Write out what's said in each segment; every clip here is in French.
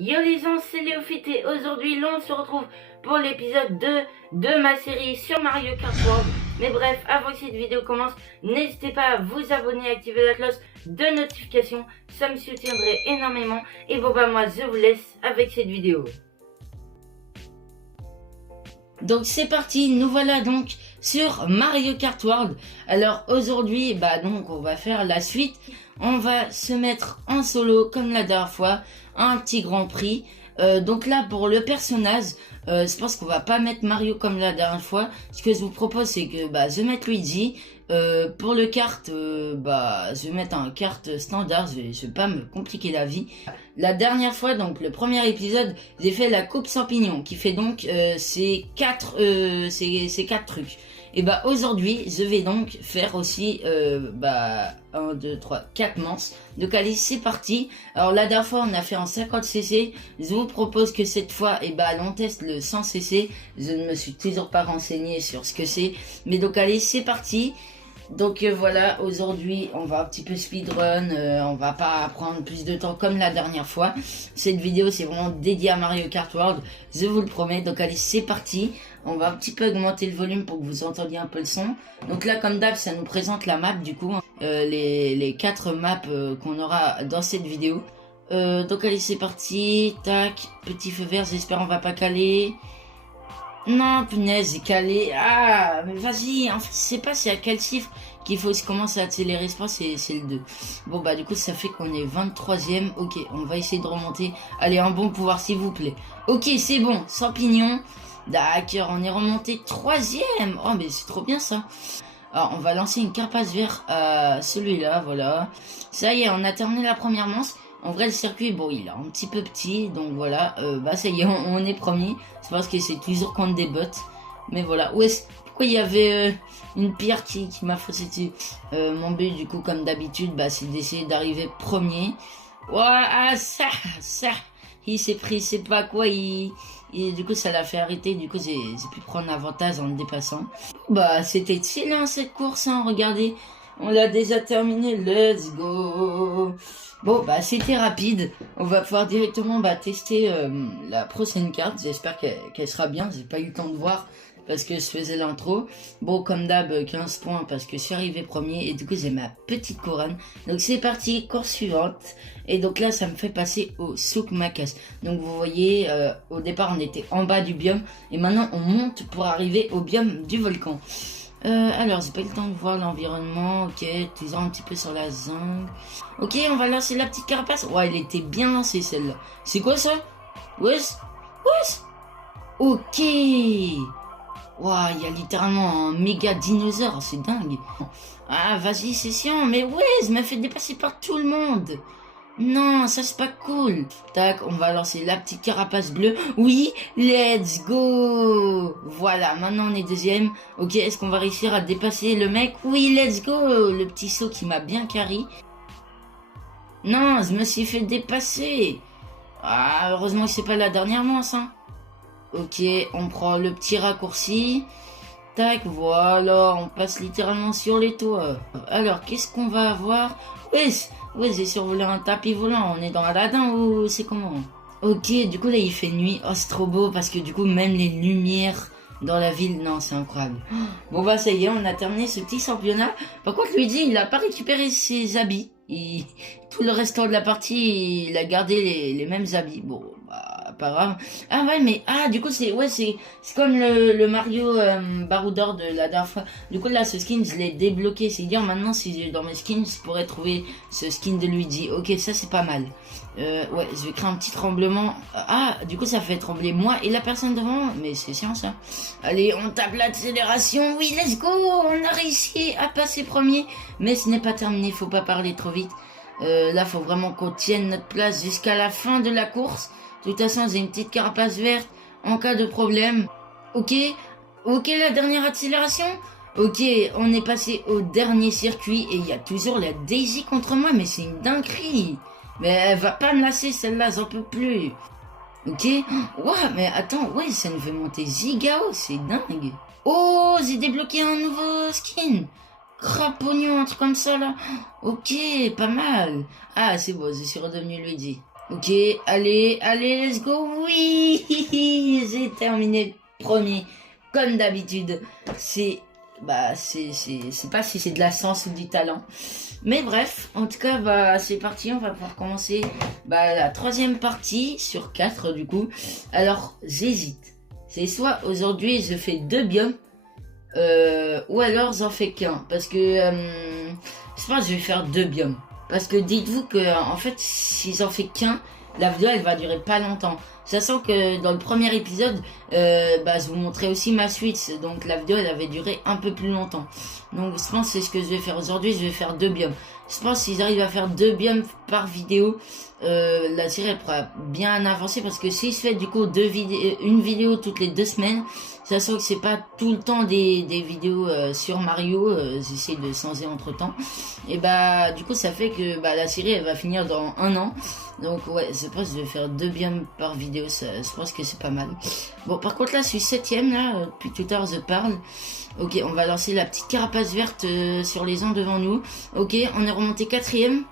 Yo les gens, c'est Léophite et aujourd'hui l'on se retrouve pour l'épisode 2 de ma série sur Mario Kart World. Mais bref, avant que cette vidéo commence, n'hésitez pas à vous abonner et activer la cloche de notification, ça me soutiendrait énormément. Et bon bah moi je vous laisse avec cette vidéo. Donc c'est parti, nous voilà donc sur Mario Kart World. Alors aujourd'hui, donc on va faire la suite. On va se mettre en solo comme la dernière fois, un petit grand prix. Donc là pour le personnage, je pense qu'on va pas mettre Mario comme la dernière fois. Ce que je vous propose c'est que je vais mettre Luigi. Pour le kart, je vais mettre un kart standard, je vais pas me compliquer la vie. La dernière fois, donc le premier épisode, j'ai fait la coupe champignon qui fait donc ces quatre trucs. Et aujourd'hui, je vais donc faire aussi 1, 2, 3, 4 manches. Donc allez, c'est parti. Alors la dernière fois, on a fait en 50cc. Je vous propose que cette fois, on teste le 100cc. Je ne me suis toujours pas renseigné sur ce que c'est. Mais donc allez, c'est parti. Donc voilà, aujourd'hui on va un petit peu speedrun, on va pas prendre plus de temps comme la dernière fois. Cette vidéo c'est vraiment dédié à Mario Kart World, je vous le promets. Donc allez, c'est parti. On va un petit peu augmenter le volume pour que vous entendiez un peu le son. Donc là comme d'hab ça nous présente la map du coup, les 4 maps qu'on aura dans cette vidéo. Donc allez, c'est parti, tac, petit feu vert, j'espère on va pas caler. Non, punaise, j'ai calé. Ah, mais vas-y, en fait, je sais pas c'est à quel chiffre qu'il faut commencer à accélérer, je pense c'est le 2. Bon, du coup, ça fait qu'on est 23ème. Ok, on va essayer de remonter. Allez, un bon pouvoir, s'il vous plaît. Ok, c'est bon, champignon. D'accord, on est remonté 3ème. Oh, mais c'est trop bien, ça. Alors, on va lancer une carapace verte à celui-là, voilà. Ça y est, on a terminé la première manche. En vrai, le circuit, bon, il est un petit peu petit, donc voilà, ça y est, on est premier. C'est parce que c'est toujours contre des bots. Mais voilà, pourquoi il y avait une pierre qui m'a faussé dessus. Mon but, du coup, comme d'habitude, c'est d'essayer d'arriver premier. Ouah, ça, il s'est pris, c'est pas quoi, du coup, ça l'a fait arrêter, du coup, j'ai pu prendre avantage en le dépassant. C'était excellent, cette course, hein, regardez. On l'a déjà terminé, let's go. Bon, c'était rapide. On va pouvoir directement tester la prochaine carte. J'espère qu'elle sera bien. J'ai pas eu le temps de voir parce que je faisais l'intro. Bon, comme d'hab, 15 points parce que je suis arrivé premier. Et du coup, j'ai ma petite couronne. Donc, c'est parti, course suivante. Et donc là, ça me fait passer au Souk Makas. Donc, vous voyez, au départ, on était en bas du biome. Et maintenant, on monte pour arriver au biome du volcan. Alors, j'ai pas eu le temps de voir l'environnement. Ok, toujours un petit peu sur la zinc. Ok, on va lancer la petite carapace. Ouais, elle était bien lancée celle-là. C'est quoi ça? Wesh. Ok. Ouah, il y a littéralement un méga dinosaure, c'est dingue. Ah, vas-y, c'est chiant, mais ouais, je me fait dépasser par tout le monde. Non, ça c'est pas cool. Tac, on va lancer la petite carapace bleue. Oui, let's go. Voilà, maintenant on est deuxième. Ok, est-ce qu'on va réussir à dépasser le mec? Oui, let's go. Le petit saut qui m'a bien carry. Non, je me suis fait dépasser. Ah, heureusement que c'est pas la dernière manche, hein. Ok, on prend le petit raccourci. Tac, voilà, on passe littéralement sur les toits. Alors, qu'est-ce qu'on va avoir? Oui, j'ai survolé un tapis volant. On est dans Aladdin ou c'est comment? Ok, du coup là il fait nuit. Oh, c'est trop beau parce que du coup même les lumières dans la ville, non, c'est incroyable. Bon ça y est, on a terminé ce petit championnat. Par contre, Luigi, il a pas récupéré ses habits. Tout le restant de la partie, il a gardé les mêmes habits. Bon, pas grave. Ah ouais, mais du coup c'est comme le Mario Baroudeur de la dernière fois. Du coup là ce skin je l'ai débloqué. C'est dire maintenant si dans mes skins je pourrais trouver ce skin de Luigi. Ok, ça c'est pas mal. Ouais, je vais créer un petit tremblement. Du coup ça fait trembler moi et la personne devant. Mais c'est chiant ça. Allez, on tape l'accélération. Oui, let's go. On a réussi à passer premier. Mais ce n'est pas terminé, faut pas parler trop vite. Là faut vraiment qu'on tienne notre place jusqu'à la fin de la course. De toute façon, j'ai une petite carapace verte en cas de problème. Ok, la dernière accélération. Ok, on est passé au dernier circuit et il y a toujours la Daisy contre moi, mais c'est une dinguerie. Mais elle va pas me lasser celle-là, j'en peux plus. Ok, ouais, mais attends, ouais, ça nous fait monter Zigao, c'est dingue. Oh, j'ai débloqué un nouveau skin. Crapognon, un truc comme ça là. Ok, pas mal. Ah, c'est bon, je suis redevenu Luigi. Ok, allez, let's go. Oui, j'ai terminé premier, comme d'habitude. C'est pas si c'est de la chance ou du talent. Mais bref, en tout cas, c'est parti. On va pouvoir commencer, la troisième partie sur 4 du coup. Alors, j'hésite. C'est soit aujourd'hui, je fais 2 biomes, ou alors j'en fais qu'un. Parce que, je pense que je vais faire 2 biomes. Parce que dites-vous que, en fait, si j'en fais qu'un, la vidéo elle va durer pas longtemps. Sachant que dans le premier épisode, je vous montrais aussi ma suite. Donc la vidéo elle avait duré un peu plus longtemps. Donc je pense que c'est ce que je vais faire aujourd'hui. Je vais faire 2 biomes. Je pense qu'ils arrivent à faire 2 biomes par vidéo, la série elle pourra bien avancer. Parce que si je fais du coup une vidéo toutes les 2 semaines, sachant que c'est pas tout le temps des vidéos sur Mario, j'essaie de changer entre temps. Et du coup ça fait que la série elle va finir dans 1 an. Donc ouais, je pense que je vais faire 2 biomes par vidéo, je pense que c'est pas mal. Bon, par contre là, je suis 7ème là, depuis tout à l'heure je parle. Ok, on va lancer la petite carapace verte sur les ans devant nous. Ok, on est remonté 4ème.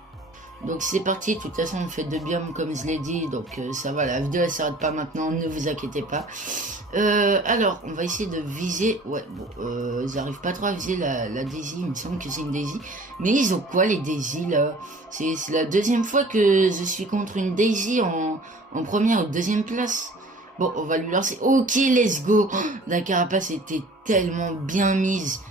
Donc c'est parti, de toute façon on fait 2 biomes comme je l'ai dit, donc ça va, la vidéo elle s'arrête pas maintenant, ne vous inquiétez pas. Alors, on va essayer de viser, ouais, bon, j'arrive pas trop à viser la Daisy, il me semble que c'est une Daisy. Mais ils ont quoi les Daisy là? C'est la deuxième fois que je suis contre une Daisy en première ou deuxième place. Bon, on va lui lancer, ok, let's go. La carapace était tellement bien mise.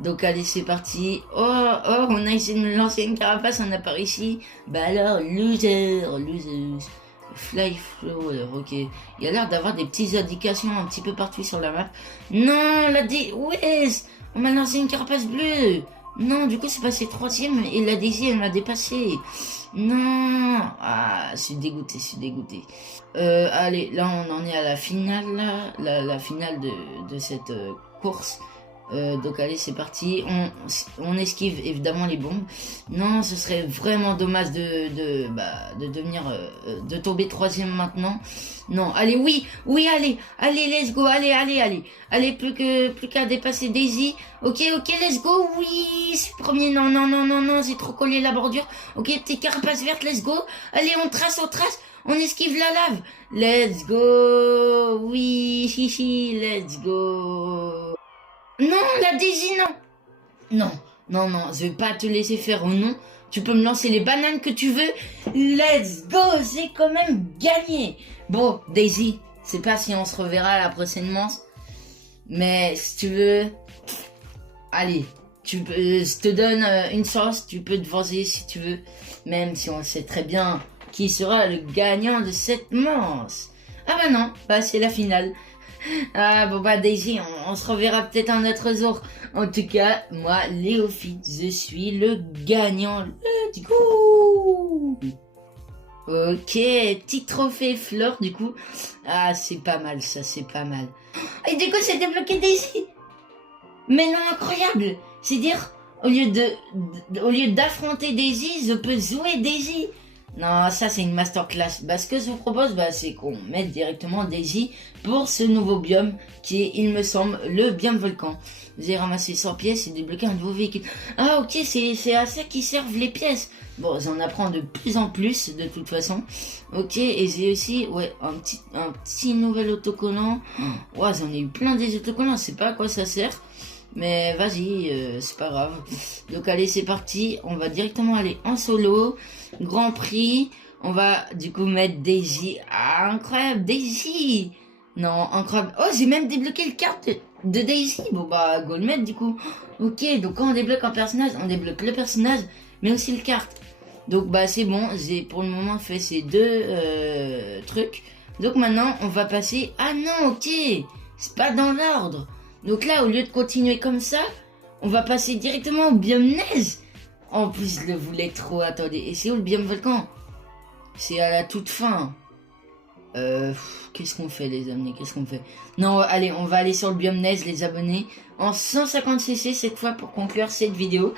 Donc allez c'est parti. On a essayé de me lancer une carapace, on n'a pas réussi. Alors loser. Fly flower, ok. Il y a l'air d'avoir des petites indications un petit peu partout sur la map. Non, ouais, on m'a lancé une carapace bleue. Non, du coup c'est passé 3ème et la Daisy elle m'a dépassé. Non, je suis dégoûté, allez, là on en est à la finale, là, la finale de cette course. Donc allez c'est parti, on esquive évidemment les bombes. Non, ce serait vraiment dommage de devenir de tomber 3ème maintenant. Non, allez, oui, allez, let's go, allez, plus qu'à dépasser Daisy. Ok, let's go, oui, je suis premier. Non, j'ai trop collé la bordure. Ok, petite carapace verte, let's go. Allez, on trace, on esquive la lave. Let's go, oui, let's go. Non, la Daisy, non. Non, je vais pas te laisser faire, oh non. Tu peux me lancer les bananes que tu veux. Let's go, j'ai quand même gagné. Bon, Daisy, je sais pas si on se reverra à la prochaine manche. Mais si tu veux, allez, je te donne une chance. Tu peux te venger si tu veux. Même si on sait très bien qui sera le gagnant de cette manche. Ah non, c'est la finale. Ah bon Daisy, on se reverra peut-être un autre jour. En tout cas, moi, Léophyte, je suis le gagnant. Let's go. Ok, petit trophée fleur du coup. Ah, c'est pas mal ça, c'est pas mal. Et du coup, c'est débloqué Daisy. Mais non, incroyable. C'est-à-dire, au lieu d'affronter Daisy, je peux jouer Daisy. Non, ça c'est une masterclass. Ce que je vous propose, c'est qu'on mette directement Daisy pour ce nouveau biome qui est, il me semble, le biome volcan. J'ai ramassé 100 pièces et débloqué un nouveau véhicule. Ah ok, c'est à ça qui servent les pièces. Bon, j'en apprends de plus en plus de toute façon. Ok, et j'ai aussi, un petit nouvel autocollant. Ouais, j'en ai eu plein des autocollants, je sais pas à quoi ça sert. Mais vas-y, c'est pas grave. Donc allez, c'est parti. On va directement aller en solo. Grand Prix. On va du coup mettre Daisy. Ah, incroyable, Daisy. Non, incroyable. Oh, j'ai même débloqué le carte de Daisy. Bon go le mettre du coup. Ok, donc quand on débloque un personnage, on débloque le personnage, mais aussi le carte. Donc c'est bon, j'ai pour le moment fait ces 2 trucs. Donc maintenant, on va passer... Ah non, ok. C'est pas dans l'ordre. Donc là, au lieu de continuer comme ça, on va passer directement au biome neige. En plus, je le voulais trop. Attendez, et c'est où le biome volcan? C'est à la toute fin. Qu'est-ce qu'on fait, les amis? Qu'est-ce qu'on fait? Non, allez, on va aller sur le biome neige, les abonnés. En 150cc cette fois pour conclure cette vidéo.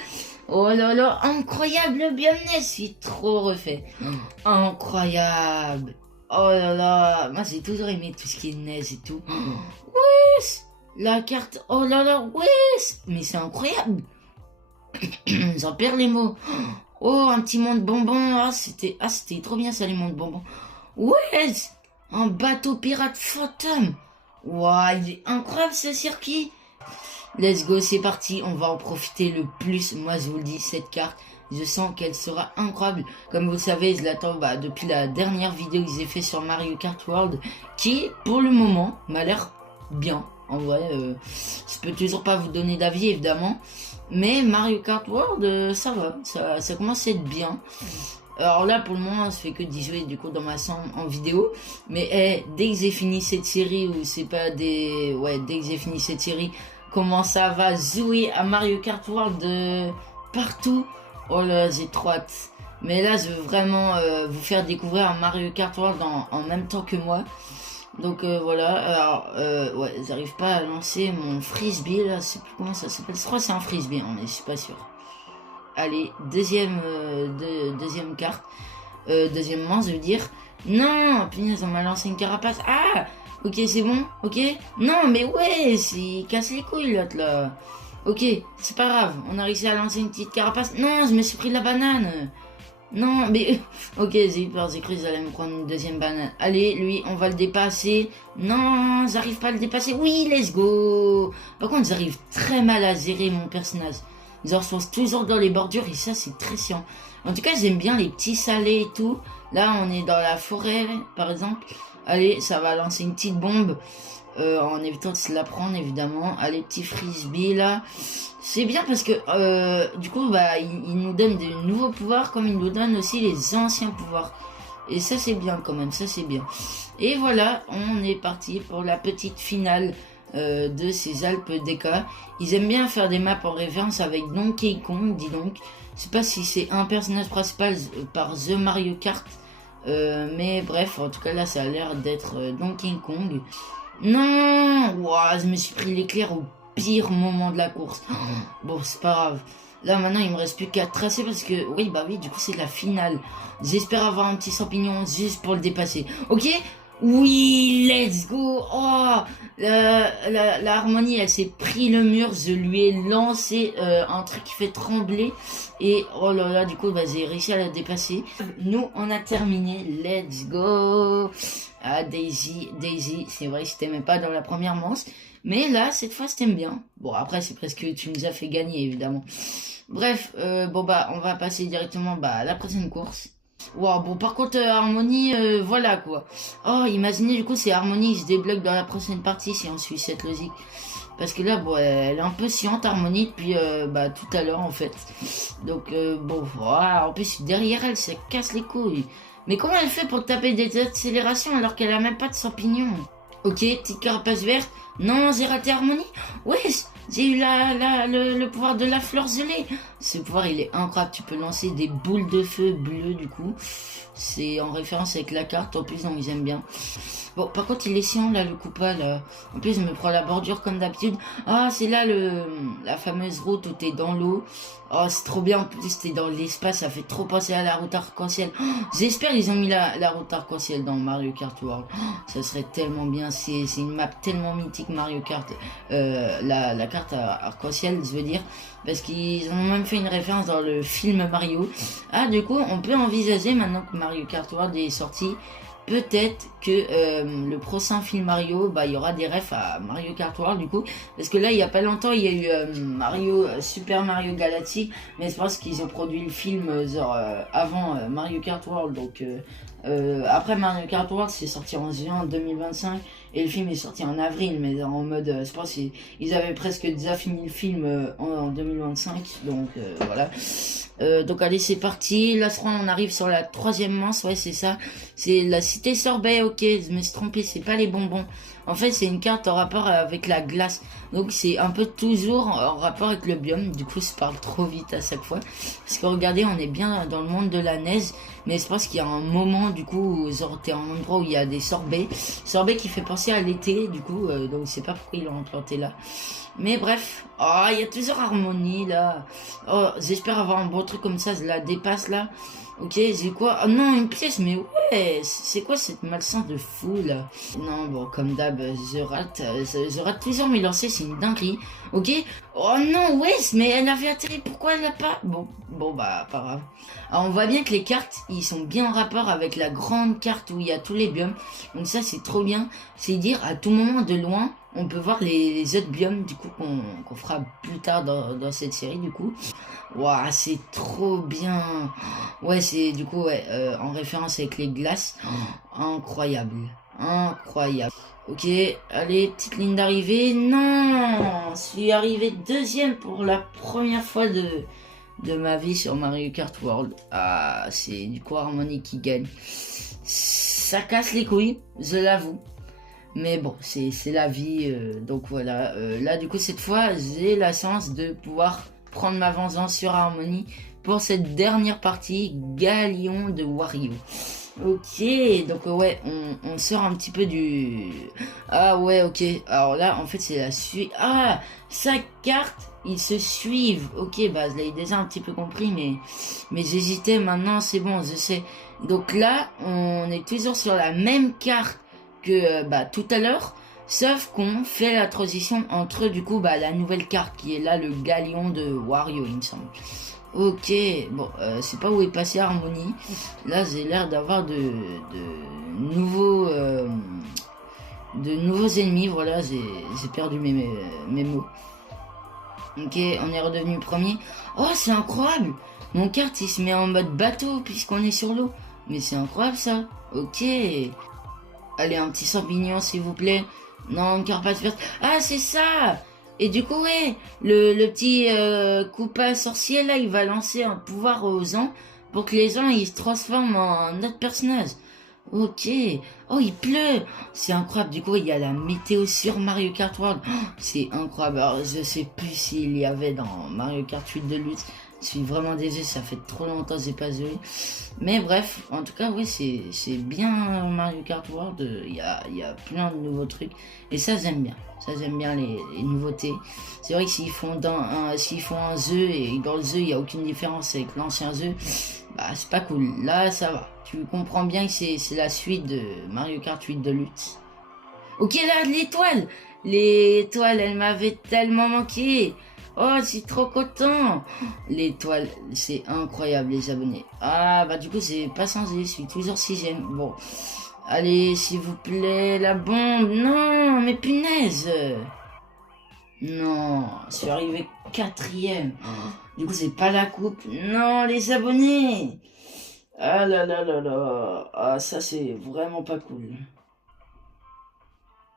Oh là là, incroyable le biome neige. Je suis trop refait. Incroyable. Oh là là. Moi, j'ai toujours aimé tout ce qui est neige et tout. Oui. La carte, oh là là, ouais, mais c'est incroyable. J'en perds les mots. Oh, un petit monde bonbon. C'était trop bien ça, les mondes bonbons. Ouais, un bateau pirate fantôme. Waouh, il est incroyable ce circuit. Let's go, c'est parti. On va en profiter le plus. Moi, je vous le dis, cette carte, je sens qu'elle sera incroyable. Comme vous le savez, je l'attends depuis la dernière vidéo que j'ai fait sur Mario Kart World, qui, pour le moment, m'a l'air bien. En vrai, je peux toujours pas vous donner d'avis, évidemment. Mais Mario Kart World, ça va. Ça commence à être bien. Alors là, pour le moment, je fais que d'y jouer du coup dans ma chambre en vidéo. Mais dès que j'ai fini cette série, ou c'est pas des... Ouais, dès que j'ai fini cette série, comment ça va jouer à Mario Kart World partout. Oh là, j'ai trop hâte. Mais là, je veux vraiment vous faire découvrir un Mario Kart World en même temps que moi. Donc voilà, alors ouais, j'arrive pas à lancer mon frisbee là, je sais plus comment ça s'appelle, je crois que c'est un frisbee, hein, mais je suis pas sûr. Allez, deuxième carte, deuxièmement je veux dire, non, punaise, on m'a lancé une carapace, ah, ok c'est bon, ok, non mais ouais, il casse les couilles l'autre là, ok, c'est pas grave, on a réussi à lancer une petite carapace, non, je me suis pris de la banane. Non, mais... Ok, j'ai eu peur, j'ai cru que j'allais me prendre une deuxième banane. Allez, lui, on va le dépasser. Non, j'arrive pas à le dépasser. Oui, let's go. Par contre, j'arrive très mal à gérer mon personnage. Ils en sont toujours dans les bordures et ça, c'est très chiant. En tout cas, j'aime bien les petits salés et tout. Là, on est dans la forêt, par exemple. Allez, ça va lancer une petite bombe. En évitant de se la prendre, évidemment. Allez, petit frisbee, là. C'est bien parce que du coup il nous donne de nouveaux pouvoirs comme il nous donne aussi les anciens pouvoirs. Et ça c'est bien quand même, ça c'est bien. Et voilà, on est parti pour la petite finale de ces Alpes d'Eka. Ils aiment bien faire des maps en référence avec Donkey Kong, dis donc. Je sais pas si c'est un personnage principal par The Mario Kart. Mais bref, en tout cas là ça a l'air d'être Donkey Kong. Non, wow, je me suis pris l'éclair au pire moment de la course. Bon, c'est pas grave. Là, maintenant, il me reste plus qu'à tracer parce que... Oui, du coup, c'est la finale. J'espère avoir un petit champignon juste pour le dépasser. Ok? Oui, let's go. Oh, la harmonie, elle s'est pris le mur. Je lui ai lancé un truc qui fait trembler. Et oh là là, du coup, j'ai réussi à la dépasser. Nous, on a terminé. Let's go. Ah, Daisy, c'est vrai, je t'aimais pas dans la première manche. Mais là, cette fois, je t'aime bien. Bon, après, c'est presque tu nous as fait gagner, évidemment. Bref, on va passer directement à la prochaine course. Wow, bon, par contre, Harmonie, voilà, quoi. Oh, imaginez, du coup, c'est Harmonie qui se débloque dans la prochaine partie, si on suit cette logique. Parce que là, bon, elle est un peu chiante, Harmonie, depuis, tout à l'heure, en fait. Donc, voilà. En plus, derrière elle, ça casse les couilles. Mais comment elle fait pour taper des accélérations alors qu'elle a même pas de champignons? Ok, petite carapace verte. Non, j'ai raté Harmonie. Ouais, j'ai eu le pouvoir de la fleur gelée. Ce pouvoir, il est incroyable. Tu peux lancer des boules de feu bleues, du coup. C'est en référence avec la carte, en plus, donc j'aime bien. Bon, par contre, il est chiant, là, le Koopa, là. En plus, je me prends la bordure comme d'habitude. Ah, c'est là la fameuse route où t'es dans l'eau. Oh, c'est trop bien. En plus, t'es dans l'espace. Ça fait trop penser à la route arc-en-ciel. Oh, j'espère qu'ils ont mis la route arc-en-ciel dans Mario Kart World. Oh, ça serait tellement bien. C'est une map tellement mythique, Mario Kart. La carte arc-en-ciel, je veux dire. Parce qu'ils ont même fait une référence dans le film Mario. Ah, du coup, on peut envisager, maintenant que Mario Kart World est sorti, peut-être que le prochain film Mario, il y aura des refs à Mario Kart World, du coup. Parce que là, il y a pas longtemps, il y a eu Super Mario Galaxy. Mais je pense qu'ils ont produit le film avant Mario Kart World. Donc, après Mario Kart World, c'est sorti en juin 2025. Et le film est sorti en avril, mais en mode, je pense qu'ils avaient presque déjà fini le film en 2025, donc voilà. Donc allez, c'est parti. Là, je crois on arrive sur la troisième manche, ouais, c'est ça. C'est la cité sorbet, ok, je me suis trompé, c'est pas les bonbons. En fait, c'est une carte en rapport avec la glace. Donc c'est un peu toujours en rapport avec le biome. Du coup, je parle trop vite à chaque fois. Parce que regardez, on est bien dans le monde de la neige. mais je pense qu'il y a un moment du coup, genre t'es un endroit où il y a des sorbets. Sorbet qui fait penser à l'été du coup, donc je sais pas pourquoi ils l'ont implanté là. Mais bref, oh, il y a toujours Harmonie là. Oh, j'espère avoir un beau truc comme ça, je la dépasse là. Ok, j'ai quoi? Oh non, une pièce, mais ouais, c'est quoi cette malchance de fou là? Non, bon, comme d'hab, je rate toujours mes lancers, c'est une dinguerie. Ok? Oh non, ouais, mais elle avait atterri, pourquoi elle l'a pas? Bon, bah, pas grave. Alors, on voit bien que les cartes, ils sont bien en rapport avec la grande carte où il y a tous les biomes. Donc ça, c'est trop bien. C'est dire, à tout moment de loin, on peut voir les autres biomes, du coup, qu'on fera plus tard dans cette série, du coup. Waouh, c'est trop bien. Ouais, c'est du coup, ouais, en référence avec les glaces. Oh, incroyable. Incroyable. Ok, allez, petite ligne d'arrivée. Non, je suis arrivé deuxième pour la première fois de ma vie sur Mario Kart World. Ah, c'est du coup Harmony qui gagne. Ça casse les couilles, je l'avoue. Mais bon, c'est la vie. Donc voilà, là du coup, cette fois, j'ai la chance de pouvoir prendre ma vengeance sur Harmony pour cette dernière partie Galion de Wario. Ok, donc ouais, on sort un petit peu du... Ah ouais, ok. Alors là, en fait, c'est la suite. Ah, sa carte, ils se suivent. Ok, bah, je l'avais déjà un petit peu compris, mais j'hésitais. Maintenant, c'est bon, je sais. Donc là, on est toujours sur la même carte que bah, tout à l'heure. Sauf qu'on fait la transition entre du coup bah, la nouvelle carte qui est là le Galion de Wario il me semble. Ok, bon, c'est pas où est passé Harmony. Là j'ai l'air d'avoir de nouveaux ennemis, voilà, j'ai perdu mes mots. Ok, on est redevenu premier. Oh c'est incroyable. Mon kart il se met en mode bateau puisqu'on est sur l'eau. Mais c'est incroyable ça. Ok. Allez un petit champignon s'il vous plaît. Non, Carpath verte. Ah, c'est ça! Et du coup, ouais, le petit Koopa sorcier, là, il va lancer un pouvoir aux gens pour que les gens, ils se transforment en autre personnage. Ok. Oh, il pleut! C'est incroyable. Du coup, il y a la météo sur Mario Kart World. Oh, c'est incroyable. Alors, je sais plus s'il y avait dans Mario Kart 8 de lutte. Je suis vraiment désolé, ça fait trop longtemps que j'ai pas joué. Mais bref, en tout cas, oui, c'est bien Mario Kart World. Il y a plein de nouveaux trucs. Et ça, j'aime bien. Ça, j'aime bien les nouveautés. C'est vrai que s'ils font un jeu et dans le jeu, il n'y a aucune différence avec l'ancien jeu, bah, c'est pas cool. Là, ça va. Tu comprends bien que c'est la suite de Mario Kart 8 de lutte. Ok, là, l'étoile! L'étoile, elle m'avait tellement manqué. Oh, c'est trop content. L'étoile, c'est incroyable les abonnés. Ah, bah du coup, c'est pas changé, je suis toujours 6ème. Bon, allez, s'il vous plaît, la bombe. Non, mais punaise. Non, je suis arrivé 4ème. Du coup, c'est pas la coupe. Non, les abonnés. Ah là là là là. Ah, ça, c'est vraiment pas cool.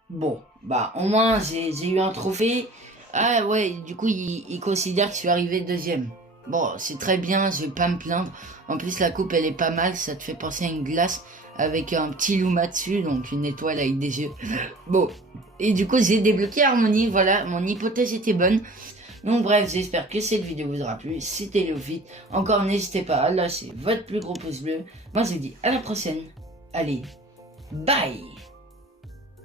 Bon, bah au moins, j'ai eu un trophée. Ah ouais, du coup, il considère que je suis arrivé deuxième. Bon, c'est très bien, je vais pas me plaindre. En plus, la coupe, elle est pas mal, ça te fait penser à une glace avec un petit Luma dessus, donc une étoile avec des yeux. Bon, et du coup, j'ai débloqué Harmony, voilà, mon hypothèse était bonne. Donc bref, j'espère que cette vidéo vous aura plu. C'était Léofit. Encore, n'hésitez pas à lâcher votre plus gros pouce bleu. Moi, je vous dis à la prochaine. Allez, bye!